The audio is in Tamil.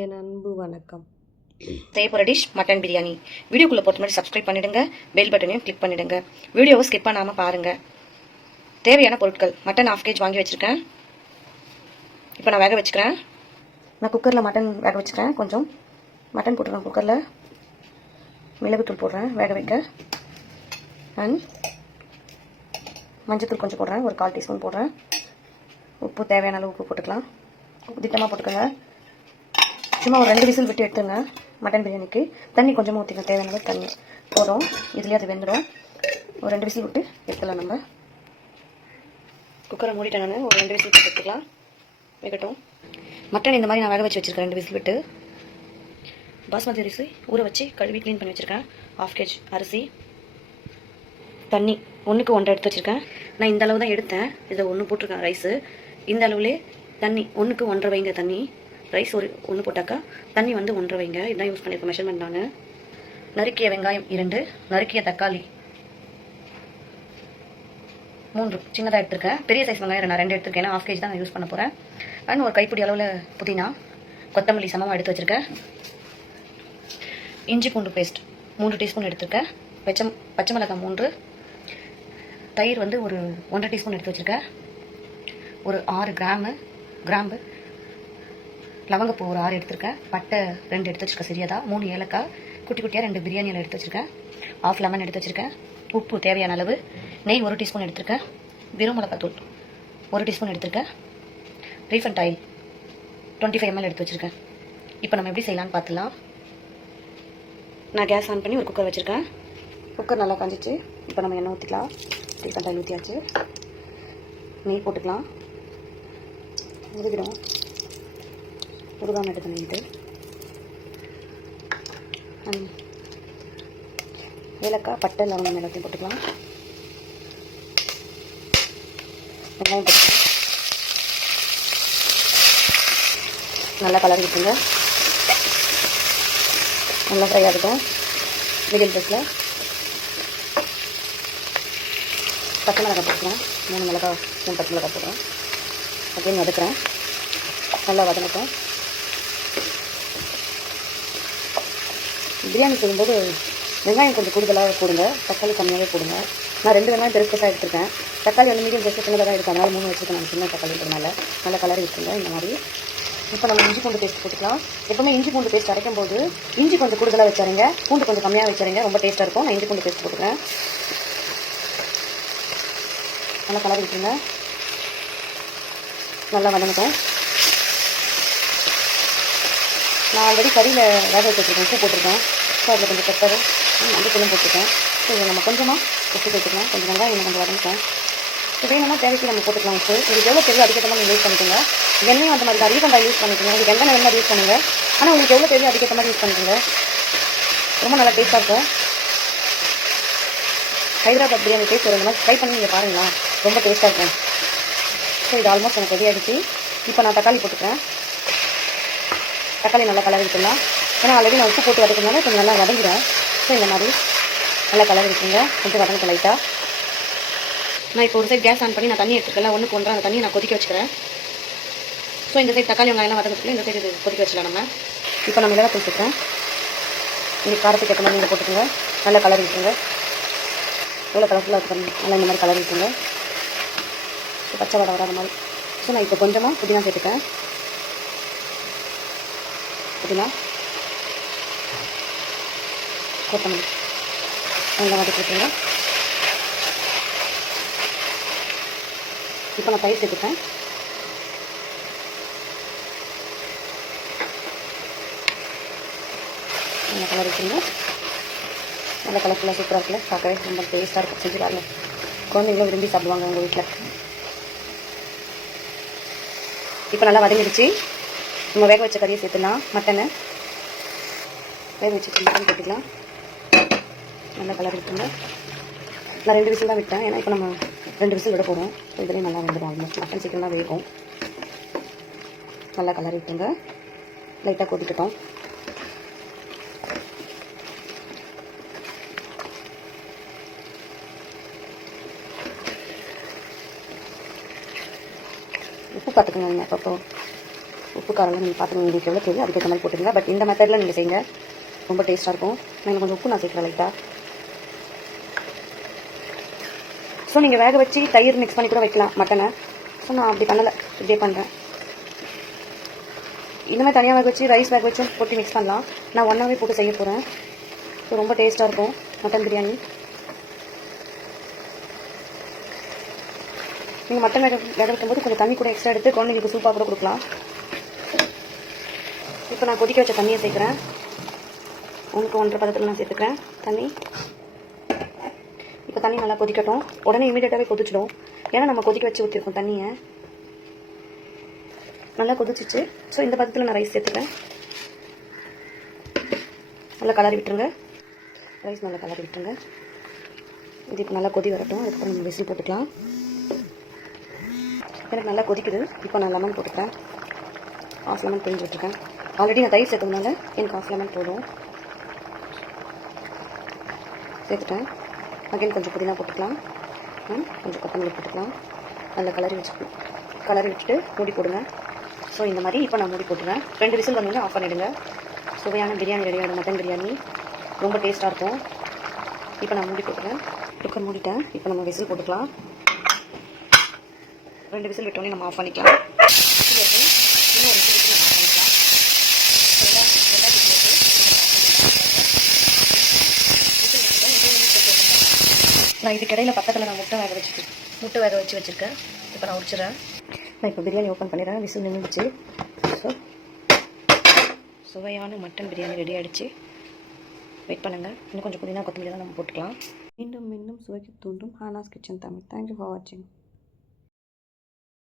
என் அன்பு வணக்கம். செய்ய டிஷ் மட்டன் பிரியாணி. வீடியோக்குள்ளே பொறுத்த மாதிரி சப்ஸ்கிரைப் பண்ணிடுங்க பெல் பட்டனையும் கிளிக் பண்ணிடுங்க. வீடியோவை ஸ்கிப் பண்ணாமல் பாருங்கள் தேவையான பொருட்கள் மட்டன் ஆஃப் கேஜ் வாங்கி வச்சுருக்கேன். இப்போ நான் வேக வச்சுக்கிறேன். நான் குக்கரில் மட்டன் வேக வச்சுக்கிறேன் கொஞ்சம். மட்டன் போட்டுறேன் குக்கரில் மிளகுத்தூள் போடுறேன் வேக வைக்க. அண்ட் மஞ்சத்தூள் கொஞ்சம் போடுறேன் ஒரு கால் டீஸ்பூன் போடுறேன். உப்பு தேவையான அளவு உப்பு போட்டுக்கலாம். திட்டமாக போட்டுக்கோங்க. சும்மா ஒரு ரெண்டு விசில் விட்டு எடுத்துங்க மட்டன் பிரியாணிக்கு. தண்ணி கொஞ்சமாக ஊற்றிக்க தேவையான தண்ணி. போதும். இதுலேயே அது வெந்துடும் ஒரு ரெண்டு விசில் விட்டு எடுத்துக்கலாம் நம்ம. குக்கரை மூடிட்டேன் நான். ஒரு ரெண்டு விசில் விட்டு எடுத்துக்கலாம். வேகட்டும் மட்டன் இந்த மாதிரி நான் வேக வச்சு வச்சுருக்கேன் ரெண்டு விசில் விட்டு. பாஸ்மதி அரிசி ஊற வச்சு கழுவி க்ளீன் பண்ணி வச்சுருக்கேன். ஆஃப் கேஜ் அரிசி. தண்ணி ஒன்றுக்கு ஒன்றை எடுத்து வச்சுருக்கேன். நான் இந்த அளவு தான் எடுத்தேன். இதை ஒன்று போட்டிருக்கேன் ரைஸு இந்த அளவுலே தண்ணி ஒன்றுக்கு ஒன்றரை வைங்க தண்ணி. ரைஸ் ஒரு ஒன்று போட்டாக்கா தண்ணி வந்து ஒன்று வைங்க. இதான் யூஸ் பண்ணியிருக்க மெஷர்மெண்ட் நான். நறுக்கிய வெங்காயம் இரண்டு நறுக்கிய தக்காளி மூன்று. சின்னதாக எடுத்திருக்கேன். பெரிய சைஸ் வெங்காயம் நான் ரெண்டு எடுத்திருக்கேன். ஏன்னா ஆஃப் கேஜ் தான் நான் யூஸ் பண்ண போகிறேன் அண்ட் ஒரு கைப்பிடி அளவில் புதினா கொத்தமல்லி சமமாக எடுத்து வச்சுருக்கேன். இஞ்சி பூண்டு பேஸ்ட் மூன்று டீஸ்பூன் எடுத்திருக்கேன். பச்சை பச்சை மிளகாய் மூன்று. தயிர் வந்து ஒரு ஒன்றரை டீஸ்பூன் எடுத்து வச்சுருக்கேன். ஒரு ஆறு கிராமு கிராம்பு. லவங்கப்பூ ஒரு ஆறு எடுத்திருக்கேன். பட்டை ரெண்டு எடுத்து வச்சுருக்கேன். சிறியதா. மூணு ஏலக்காய். குட்டி குட்டியாக ரெண்டு பிரியாணி இலை எடுத்து வச்சுருக்கேன். ஆஃப் லெமன் எடுத்து வச்சுருக்கேன். உப்பு தேவையான அளவு. நெய் ஒரு டீஸ்பூன் எடுத்திருக்கேன். வெறும் மிளகாத்தூள் ஒரு டீஸ்பூன் எடுத்திருக்கேன். Refined oil twenty five ML எடுத்து வச்சுருக்கேன். இப்போ நம்ம எப்படி செய்யலாம்னு பார்த்துலாம் நான் கேஸ் ஆன் பண்ணி ஒரு குக்கர் வச்சுருக்கேன். குக்கர் நல்லா காஞ்சிச்சு. இப்போ நம்ம எண்ணெய் ஊற்றிக்கலாம் ரீஃபண்ட் ஆயில் ஊற்றியாச்சு நெய் போட்டுக்கலாம். உருகிடும் உருகாமல் எடுத்து ஏலக்காய் பட்டை லவங்கம் எல்லாத்தையும் போட்டுக்கலாம். வெங்காயம் போட்டுக்கலாம். நல்லா கலர் விட்டுங்க நல்லா ஃப்ரை ஆகட்டும். மீடியம் ப்ளஸில் பச்சை மிளகாய் போட்டுக்கிறேன் மூணு மிளகாய் மூணு பச்சை மிளகாய் போடுறேன் அப்படின்னு வதக்குறேன் நல்லா வதங்கட்டும். பிரியாணி செய்யும்போது வெங்காயம் கொஞ்சம் கூடுதலாக போடுங்க தக்காளி கம்மியாகவே போடுங்க நான் ரெண்டு வெங்காயம் பெருசாக எடுத்துருக்கேன். தக்காளி வந்து மீடியம் பெருசு சின்னதாக தான் எடுக்கும் மூணு வச்சுருக்கேன். நான் சின்ன தக்காளின்றதுனால. நல்ல கலர் இருக்குங்க இந்த மாதிரி. இப்போ நம்ம இஞ்சி பூண்டு பேஸ்ட் போட்டுக்கலாம். எப்போவுமே இஞ்சி பூண்டு பேஸ்ட் அரைக்கும் போது இஞ்சி கொஞ்சம் கூடுதலாக வச்சாருங்க பூண்டு கொஞ்சம் கம்மியாக வச்சாருங்க ரொம்ப டேஸ்ட்டாக இருக்கும். நான் இஞ்சி பூண்டு பேஸ்ட் போட்டுக்கிறேன். நல்லா கலர் விட்டுருங்க. நல்லா வதங்கட்டும். நான் ஆல்ரெடி கறியில் வேக வச்சுருக்கேன் உப்பு போட்டிருக்கேன். ஸோ அதில் கொஞ்சம் பெப்பர் மஞ்சத்தூளும் போட்டிருக்கேன். ஸோ இதை நம்ம கொஞ்சமாக உப்பு போட்டுக்கலாம் கொஞ்சம் வெங்காயம் இன்னும் கொஞ்சம் வதங்கிட்டேன் ஸோ வேணும்னா தேவைக்கு நம்ம போட்டுக்கலாம் உப்பு. உங்களுக்கு எவ்வளோ தெரியும் அதிகமாக நீங்கள் யூஸ் பண்ணிக்கோங்க. எண்ணெயும் அந்த மாதிரி தான் யூஸ் பண்ணிக்கோங்க. உங்களுக்கு எண்ணெய் வேணும் யூஸ் பண்ணுங்கள் ஆனால் உங்களுக்கு எவ்வளோ தேவையோ அதுக்கேற்ற மாதிரி யூஸ் பண்ணிக்கோங்க. ரொம்ப நல்லா டேஸ்ட்டாக இருக்கும். ஹைதராபாத் பிரியாணி டேஸ்ட் ஒரு மாதிரி ட்ரை பண்ணி நீங்கள் பாருங்களா ரொம்ப டேஸ்ட்டாக இருக்கும். ஸோ இது ஆல்மோஸ்ட் எனக்கு ரெடி ஆகிடுச்சு இப்போ நான் தக்காளி போட்டுக்கிறேன். தக்காளி நல்லா கலர் விட்டுலாம் ஏன்னா ஆல்ரெடி நான் உப்பு போட்டு வதக்கிறதுனால கொஞ்சம் நல்லா வதங்கிடும். ஸோ இந்த மாதிரி நல்லா கலர் விட்டுங்க கொஞ்சம் வதங்க லைட்டாக நான் இப்போ ஒரு சைட் கேஸ் ஆன் பண்ணி நான் தண்ணி எடுத்துக்கலாம் ஒன்று ஒன்றரை அந்த தண்ணியை நான் கொதிக்க வச்சுக்கிறேன். ஸோ இந்த சைட் தக்காளி வெங்காயம் வதங்கிறதுக்குள்ள இந்த சைடு இது கொதிக்க வச்சிடலாம் நம்ம. இப்போ நான் மிளகா தூக்கிட்டேன் இன்னைக்கு காரத்துக்கு ஏற்ற மாதிரி நீங்கள் போட்டுக்கோங்க. நல்லா கலர் விட்டுருங்க எவ்வளோ கலர்ஃபுல்லாக இருக்கு நல்லா இந்த மாதிரி கலர் விட்டுருங்க பச்சை வடை வராத மாதிரி. ஸோ நான் இப்போ கொஞ்சமாக புதினா சேர்த்துப்பேன் புதினா கொத்தமல்லி. நல்லா வதக்கி விட்டுருங்க இப்போ நான் தயிர் சேர்த்துப்பேன். நல்லா கலர் விட்டுருங்க நல்லா கலர்ஃபுல்லாக சூப்பராக இருக்குல்ல? பார்க்கவே ரொம்ப டேஸ்ட்டாக இருக்கும். செஞ்சு பாருங்க. குழந்தைங்களும் விரும்பி சாப்பிடுவாங்க உங்கள் வீட்டில். இப்போ நல்லா வதங்கிடுச்சு. நம்ம வேக வச்ச கறியை சேர்த்துலாம் மட்டனை வேக வச்சு மட்டன் போட்டுக்கலாம். நல்லா கலர் விட்டுருங்க. நான் ரெண்டு விசில் தான் விட்டேன். ஏன்னா இப்போ நம்ம ரெண்டு விசில் விட போகிறோம் இதுலேயும் நல்லா வந்துடும் ஆல்மோஸ்ட் மட்டன் சீக்கிரம் தான் வேகும். நல்லா கலர் விட்டுங்க லைட்டாக கொதிக்கட்டும் உப்பு பார்த்துக்கோங்க நீங்கள் அப்பப்போ. உப்பு காரம்லாம் நீங்கள் பார்த்து உங்களுக்கு எவ்வளோ தெரியும் அதுக்கேற்ற மாதிரி போட்டுருங்க பட் இந்த மெத்தடில் நீங்கள் செய்யுங்க. ரொம்ப டேஸ்ட்டாக இருக்கும். நான் கொஞ்சம் உப்பு நான் சேர்க்குறேன் லைட்டாக ஸோ நீங்கள் வேக வச்சு தயிர் மிக்ஸ் பண்ணி கூட வைக்கலாம். மட்டனை ஸோ நான் அப்படி பண்ணலை. இப்படியே பண்ணுறேன் இந்த மாதிரி தனியாக வேக வச்சு ரைஸ் வேக வச்சும் போட்டு மிக்ஸ் பண்ணலாம். நான் ஒன் ஹவரே போட்டு செய்ய போகிறேன் ஸோ ரொம்ப டேஸ்ட்டாக இருக்கும். மட்டன் பிரியாணி. நீங்கள் மட்டன் வேக வேக வைக்கும்போது கொஞ்சம் தண்ணி கூட எக்ஸ்ட்ரா எடுத்து குழந்தைங்களுக்கு சூப்பாக கூட கொடுக்கலாம். இப்போ நான் கொதிக்க வச்ச தண்ணியை சேர்க்குறேன். ஒன்றுக்கு ஒன்றரை பதத்தில் நான் சேர்த்துக்கிறேன். தண்ணி. இப்போ தண்ணி நல்லா கொதிக்கட்டும். உடனே இமீடியட்டாகவே கொதிச்சிடும். ஏன்னா நம்ம கொதிக்க வச்சு ஊற்றிருக்கோம் தண்ணியை. நல்லா கொதிச்சிச்சு. ஸோ இந்த பதத்தில் நான் ரைஸ் சேர்த்துக்கிறேன். நல்லா கலரி விட்டுருங்க. ரைஸ் நல்லா கலரி விட்டுருங்க. இது இப்போ நல்லா கொதி வரட்டும். அதுக்கப்புறம் நம்ம விசில் போட்டுக்கலாம். எனக்கு நல்லா கொதிக்குது. இப்போ நான் லெமன் போட்டுக்கிறேன். ஆஃப் லெமன் பிரிஞ்சு விட்டுருக்கேன். ஆல்ரெடி நான் தயிர் சேர்த்ததுனால எனக்கு ஆஃப் லெமன் போதும். சேர்த்துட்டேன். அகைன் கொஞ்சம் புதினா போட்டுக்கலாம். ம், கொஞ்சம் கொத்தமல்லி போட்டுக்கலாம். நல்லா கலரி வச்சு கலரி விட்டுட்டு மூடி போடுங்க. ஸோ இந்த மாதிரி இப்போ நான் மூடி போட்டுருவேன் ரெண்டு விசில் வந்தீங்கன்னா ஆஃப் பண்ணிவிடுங்க சுவையான பிரியாணி ரெடியான மட்டன் பிரியாணி. ரொம்ப டேஸ்ட்டாக இருக்கும். இப்போ நான் மூடி போட்டுறேன். குக்கர் மூடிட்டேன். இப்போ நம்ம விசில் போட்டுக்கலாம். ரெண்டு விசில் விட்டோன்னே நம்ம ஆஃப் பண்ணிக்கலாம் விசில் இருக்கு. இன்னும் ஒரு விசில் விட்டு நம்ம ஆஃப் பண்ணிக்கலாம் ஸோ ரெண்டா ரெண்டா விசில் இருக்கு. விசில் விட்டுட்டேன். இதே வந்து செட் போட்டுக்கலாம். நான் இதுக்கு இடையில பக்கத்தில் நான் முட்டை வேக வச்சுருக்கேன் முட்டை வேக வச்சு வச்சுருக்கேன். இப்போ நான் உரிச்சிடுறேன். நான் இப்போ பிரியாணி ஓப்பன் பண்ணிடுறேன். விசில் நின்றுச்சு ஸோ சுவையான மட்டன் பிரியாணி ரெடி ஆகிடுச்சு வெயிட் பண்ணுங்கள் இன்னும் கொஞ்சம் புதினா கொத்தமல்லி தான் நம்ம போட்டுக்கலாம். மீண்டும் மீண்டும் சுவைக்கு தூண்டும். Hana's kitchen Tamil. Thank you for வாட்சிங்